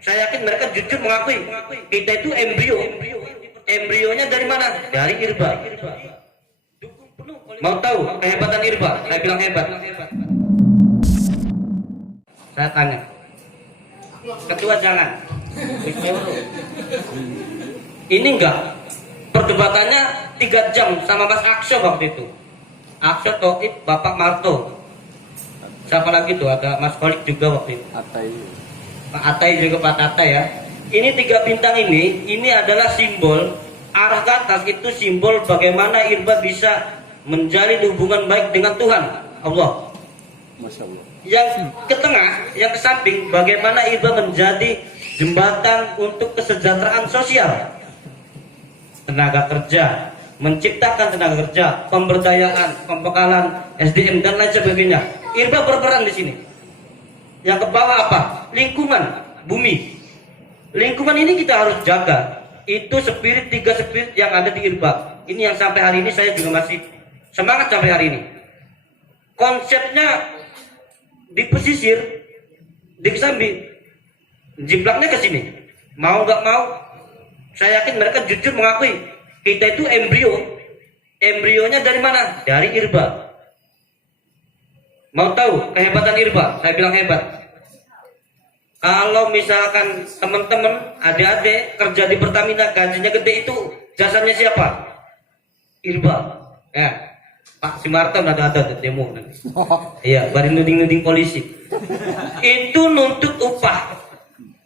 Saya yakin mereka jujur mengakui kita itu embrio. Embrionya dari mana? Dari Irba. Mau tahu kehebatan Irba? Saya bilang hebat. Saya tanya, ketua jangan. Ini enggak. Perdebatannya 3 jam sama Mas Akso waktu itu. Akso Toib, Bapak Marto. Siapa lagi tuh? Ada Mas Kolik juga waktu itu. Pak Atai juga Pak Tata ya. Ini 3 bintang ini adalah simbol arah ke atas, itu simbol bagaimana Irba bisa menjalin hubungan baik dengan Tuhan Allah. Masya Allah. Yang ke tengah, yang ke samping, bagaimana Irba menjadi jembatan untuk kesejahteraan sosial, tenaga kerja, menciptakan tenaga kerja, pemberdayaan, pembekalan SDM dan lain sebagainya. Irba berperan di sini. Yang ke bawah apa? Lingkungan, bumi. Lingkungan ini kita harus jaga. Itu spirit, 3 spirit yang ada di Irba. Ini yang sampai hari ini saya juga masih semangat sampai hari ini. Konsepnya di pesisir, di Kesambi, jiplaknya ke sini. Mau nggak mau, saya yakin mereka jujur mengakui kita itu embrio. Embrionya dari mana? Dari Irba. Mau tahu kehebatan Irba? Saya bilang hebat. Kalau misalkan teman-teman, adik-adik kerja di Pertamina, gajinya gede, itu jasanya siapa? Irba. Ya, Pak Simarta udah ada demo nanti. Iya, baru nuding-nuding polisi. Itu nuntut upah.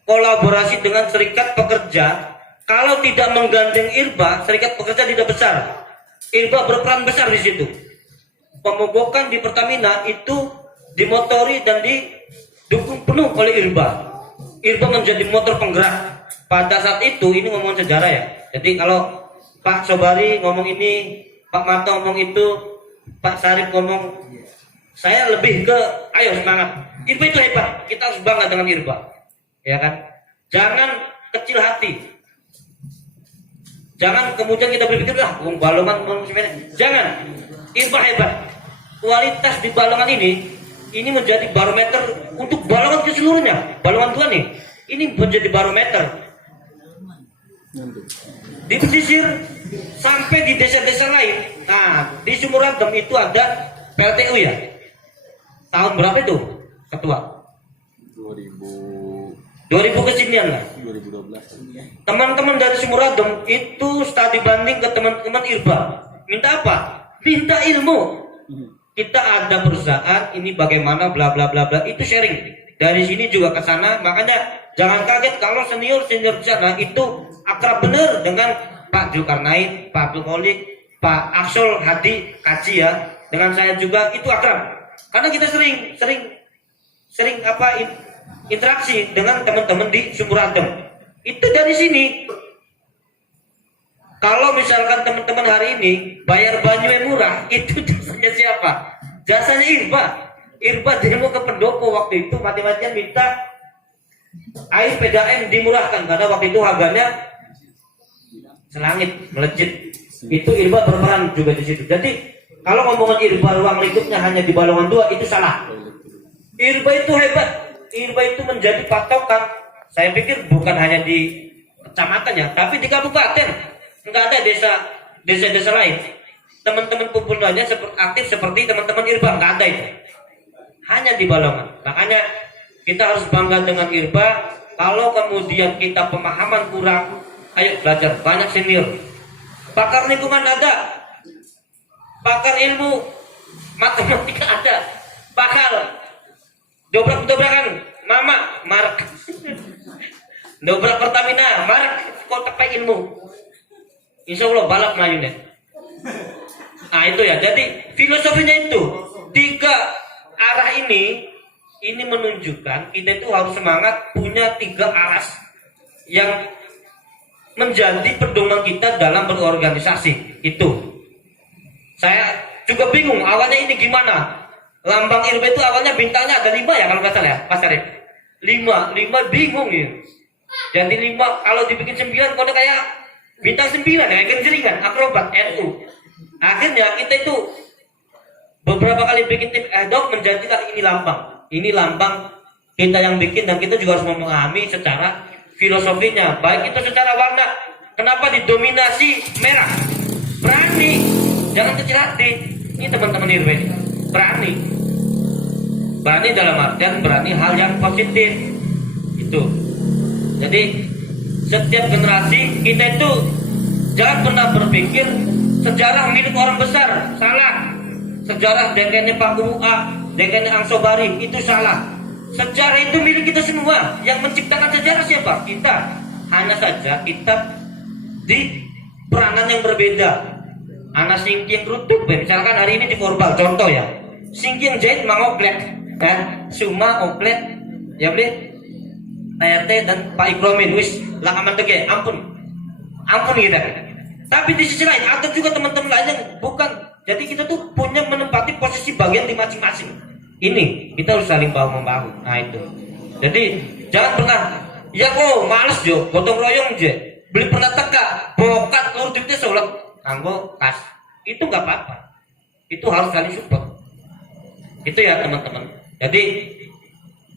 Kolaborasi dengan serikat pekerja. Kalau tidak menggandeng Irba, serikat pekerja tidak besar. Irba berperan besar di situ. Pemogokan di Pertamina itu dimotori dan didukung penuh oleh Irba. Irba menjadi motor penggerak. Pada saat itu, ini ngomong sejarah ya. Jadi kalau Pak Sobari ngomong ini, Pak Marto ngomong itu, Pak Sarip ngomong, saya lebih ke ayo semangat. Irba itu hebat. Kita harus bangga dengan Irba. Ya kan? Jangan kecil hati. Jangan kemudian kita berpikir Balongan jangan. Irba hebat. Kualitas di Balongan ini menjadi barometer untuk Balongan keseluruhnya. Balongan 2 nih, ini menjadi barometer. Di pesisir sampai di desa-desa lain. Nah, di Sumur Adem itu ada PLTU ya. Tahun berapa itu, Ketua? 2000 kesinian lah. 2012. Teman-teman dari Sumur Adem itu studi banding ke teman-teman Irba. Minta apa? Minta ilmu. Kita ada perusahaan ini bagaimana bla bla bla bla, itu sharing dari sini juga ke sana. Makanya jangan kaget kalau senior di sana itu akrab bener dengan Pak Zulkarnain, Pak Abdul Kholik, Pak Aksul Hadi Kaji ya. Dengan saya juga itu akrab karena kita sering interaksi dengan teman-teman di Sumur Adem. Itu dari sini. Kalau misalkan teman-teman hari ini bayar banyu yang murah, itu jasanya siapa? Jasanya Irba. Irba demo ke pendopo waktu itu, mati-matian minta air PDAM dimurahkan karena waktu itu harganya selangit, melejit. Itu Irba berperan juga di situ. Jadi kalau ngomongin Irba ruang lingkupnya hanya di Balongan 2, itu salah. Irba itu hebat. Irba itu menjadi patokan. Saya pikir bukan hanya di kecamatan ya, tapi di kabupaten. Enggak ada desa-desa lain. Teman-teman kumpulannya aktif seperti teman-teman Irba, enggak ada itu. Hanya di Balongan. Makanya kita harus bangga dengan Irba. Kalau kemudian kita pemahaman kurang, ayo belajar. Banyak senior. Pakar lingkungan ada. Pakar ilmu matematika ada. Pakar dobrak-dobrakan Mama, Mark. Dobrak Pertamina, Mark, kok tepai ilmu. Insya Allah balap melayunya. Nah itu ya. Jadi filosofinya itu 3 arah ini menunjukkan kita itu harus semangat punya 3 aras yang menjadi pedoman kita dalam berorganisasi. Itu saya juga bingung awalnya ini gimana. Lambang Irba itu awalnya bintangnya ada 5 ya kalau nggak salah ya, Pak Sarif. 5 bingung ya. Jadi 5 kalau dibikin 9 kode kayak bintang 9 ya, jaringan akrobat NU. Akhirnya kita itu beberapa kali bikin tim ad hoc menjadilah ini lambang kita yang bikin, dan kita juga harus memahami secara filosofinya. Baik itu secara warna, kenapa didominasi merah? Berani, jangan kecil hati. Ini teman-teman IRB ini berani. Berani dalam artian berani hal yang positif. Itu. Jadi setiap generasi kita itu jangan pernah berpikir sejarah milik orang besar, salah. Sejarah DKN Pak UA, DKN Angsobari, itu salah. Sejarah itu milik kita semua. Yang menciptakan sejarah siapa? Kita. Hanya saja kita di peranan yang berbeda. Anak singking rutuk, misalkan hari ini di Forbal, contoh ya. Singking jahit mangoklet, Suma oklet, ya beli PRT dan Pak Ikromin, wis lah aman tege, ampun kita. Tapi di sisi lain ada juga teman-teman lain yang bukan. Jadi kita tuh punya menempati posisi bagian di masing-masing. Ini kita harus saling bahu membahu. Nah itu. Jadi jangan pernah ya kok males jo, gotong royong je. Beli pernah teka, bokat lur duitnya sholat kanggo kas. Itu nggak apa-apa. Itu harus saling support. Itu ya teman-teman. Jadi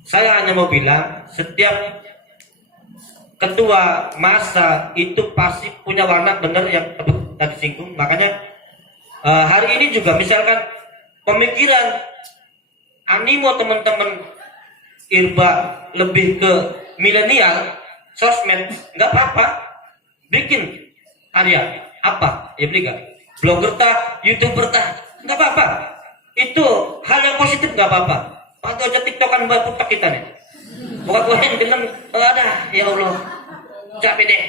saya hanya mau bilang setiap ketua masa itu pasti punya warna benar yang tadi singgung. Makanya hari ini juga misalkan pemikiran animo teman-teman IRBA lebih ke milenial, sosmed, nggak apa-apa, bikin karya apa ya beli gak? Blogger tah, YouTuber tah, nggak apa-apa. Itu hal yang positif, nggak apa-apa. Atau aja tiktokan mbak putak kita nih. Bukan gue yang bilang, ada ya Allah, capek deh.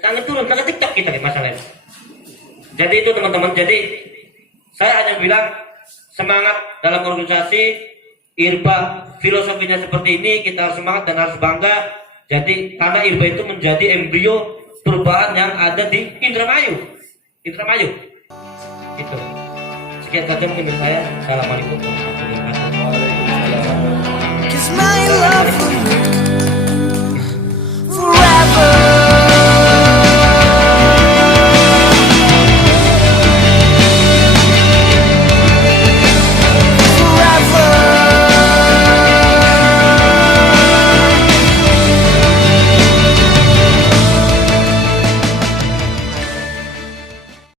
Tangan turun, tangan tiktok kita nih masalahnya. Jadi itu teman-teman. Jadi saya hanya bilang semangat dalam organisasi IRBA, filosofinya seperti ini, kita harus semangat dan harus bangga. Jadi karena IRBA itu menjadi embrio perubahan yang ada di Indramayu. Itu. Sekian saja mungkin dari saya. Assalamualaikum warahmatullahi wabarakatuh. Waalaikumsalam. Cause my love for you